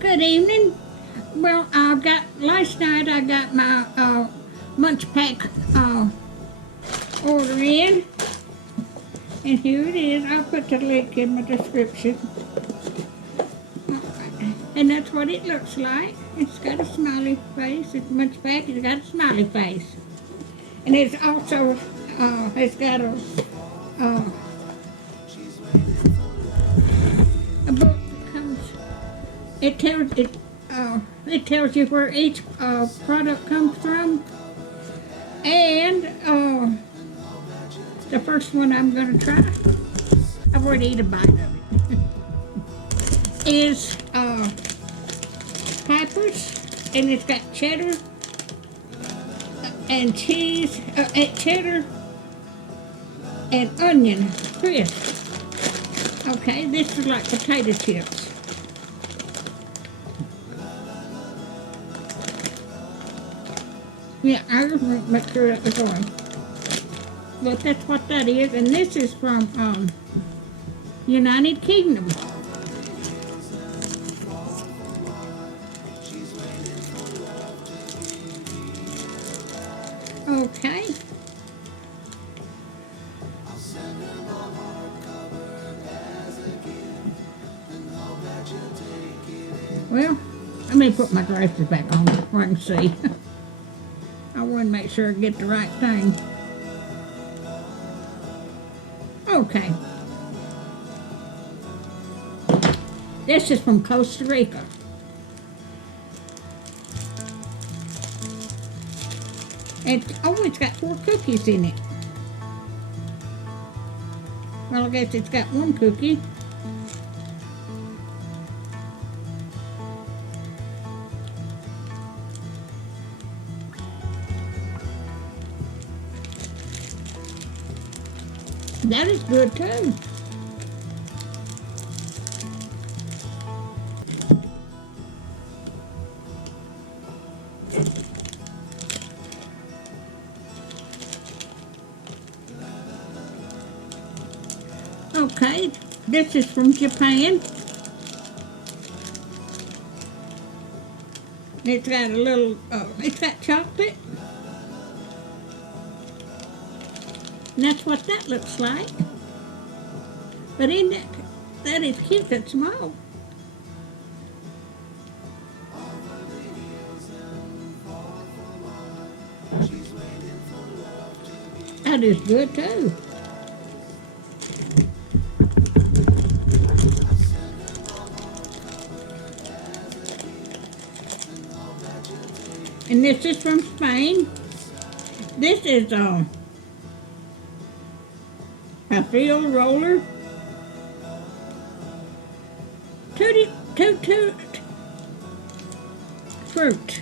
Good evening. Well, last night I got my MunchPak order in, and here it is. I'll put the link in my description. And that's what it looks like. It's got a smiley face. It's MunchPak. It's got a smiley face, and it's also it's got a book that comes. It tells you where each product comes from, and the first one I'm going to try, I've already eaten a bite of it, is peppers, and it's got cheddar and cheese, cheddar and onion crisp. Okay, this is like potato chips. Yeah, I just want to make sure that was on. But that's what that is, and this is from United Kingdom. Okay. Well, let me put my glasses back on so I can see. I want to make sure I get the right thing. Okay. This is from Costa Rica. It's got 4 cookies in it. Well, I guess it's got 1 cookie. That is good too. Okay, this is from Japan. It's got a little, it's got chocolate. And that's what that looks like. But isn't that is cute and small. That is good too. And this is from Spain. This is a field roller. Tutti fruit.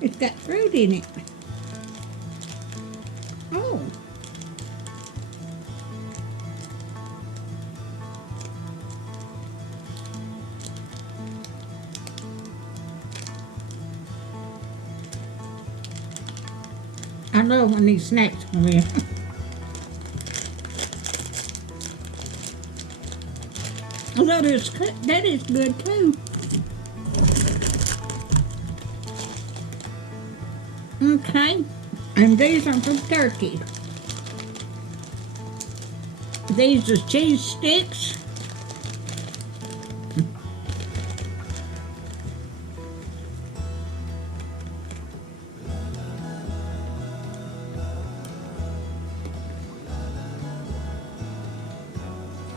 It's got fruit in it. Oh. I love when these snacks come in. Well, that is good too. Okay, and these are from Turkey. These are cheese sticks.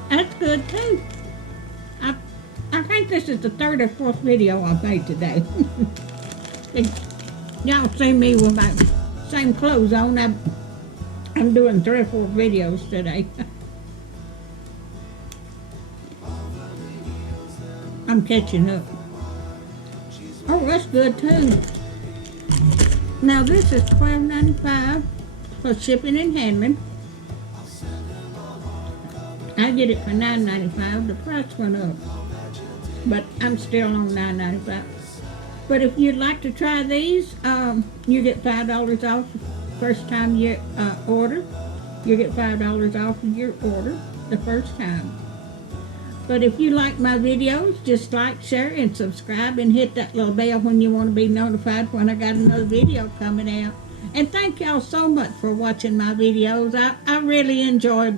That's good too. I think this is the 3rd or 4th video I've made today. Y'all see me with my same clothes on. I'm doing 3 or 4 videos today. I'm catching up. Oh, that's good too. Now this is $12.95 for shipping and handling. I get it for $9.95. The price went up, but I'm still on $9.95. But if you'd like to try these, you get $5 off first time you order. You get $5 off of your order the first time. But if you like my videos, just like, share, and subscribe, and hit that little bell when you want to be notified when I got another video coming out. And thank y'all so much for watching my videos. I really enjoy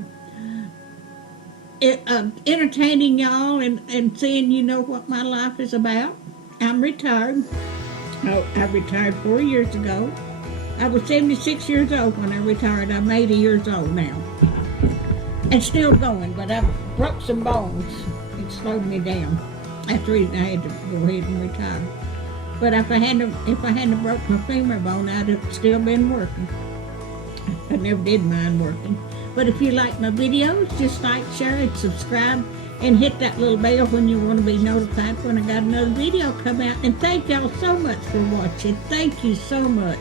entertaining y'all and seeing what my life is about. I'm retired. Oh, I retired 4 years ago. I was 76 years old when I retired. I'm 80 years old now. And still going, but I broke some bones. It slowed me down. That's the reason I had to go ahead and retire. But if I hadn't broke my femur bone, I'd have still been working. I never did mind working. But if you like my videos, just like, share, and subscribe, and hit that little bell when you want to be notified when I got another video come out. And thank y'all so much for watching. Thank you so much.